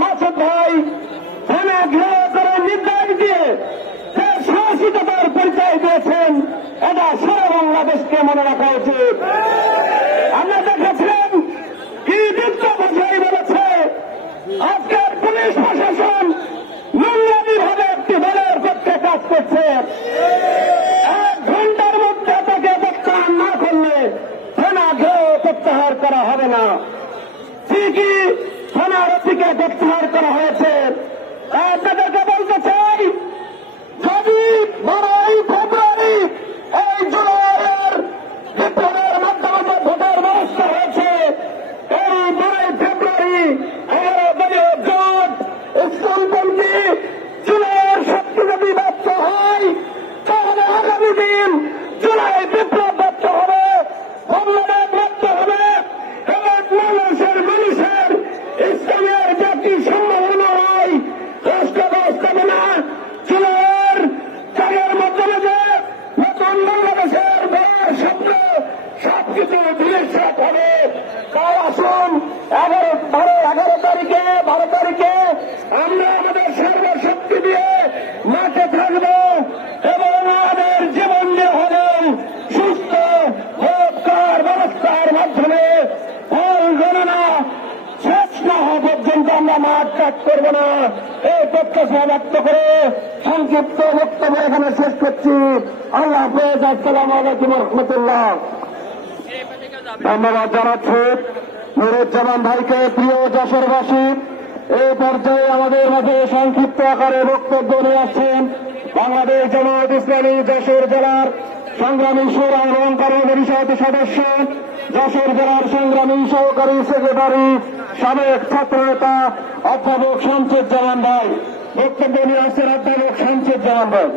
মাসুদ ভাই থানা ঘেরাও করে নির্দেশ দিয়ে যে সাহসিকতার পরিচয় দিয়েছেন, এটা সারা বাংলাদেশকে মনে রাখা উচিত। আমরা দেখেছিলেন কি দীপ্ত ভাষাই বলেছে, আজকের পুলিশ প্রশাসন নোংরামিভাবে একটি দলের পক্ষে কাজ করছে। 1 ঘন্টার মধ্যে তাকে প্রত্যাহার না করলে থানা ঘেরাও প্রত্যাহার করা হবে না। ঠিকই থানার থেকে প্রত্যাহার করা হয়েছে। আপনাদেরকে বলতে চাই, যদি 12ই ফেব্রুয়ারি এই জুলাইয়ের বিপ্লবের মাধ্যমে যে ভোটের ব্যবস্থা হয়েছে, এই 12ই ফেব্রুয়ারি 11 দলীয় জোট ইসলামপন্থী জুলাইয়ের শক্তি যদি ব্যর্থ হয়, তাহলে আগামী দিন জুলাই বিপ্লব ব্যর্থ হবে, বাংলাদেশ ব্যর্থ হবে এবং মানুষের ইসলামের জাতি সম্ভাবনা হয় রাষ্ট্র ব্যবস্থাপনা জুলাইয়ের ত্যাগের মাধ্যমে যে নতুন বাংলাদেশের বড় স্বপ্ন সবকিছু ধীরেসাত হবে। তাই আসুন 11 তারিখে আমরা আমাদের সর্বশক্তি দিয়ে মাঠে থাকব এবং আমাদের জীবন দিয়ে হলেও সুস্থ ভোটকার ব্যবস্থার মাধ্যমে ফল গণনা শেষ না হওয়া পর্যন্ত আমরা মাঠ ত্যাগ করব না। এই প্রত্যাশা ব্যক্ত করে সংক্ষিপ্ত বক্তব্য এখানে শেষ করছি। আল্লাহ হাফেজ। আসসালামু আলাইকুম রহমতুল্লাহ। ধন্যবাদ জানাচ্ছি নুরুজ্জামান ভাইকে। প্রিয় যশোরবাসী, এই পর্যায়ে আমাদের মাঝে সংক্ষিপ্ত আকারে বক্তব্য নিয়ে আসছেন বাংলাদেশ জামায়াত ইসলামী যশোর জেলার সংগ্রামী সুরা অলঙ্কার পরিষদ সদস্য, যশোর জেলার সংগ্রামী সহকারী সেক্রেটারি, সাবেক ছাত্রনেতা অধ্যাপক শামসুজ্জামান ভাই। বক্তব্য নিয়ে আসছেন অধ্যাপক শামসুজ্জামান ভাই।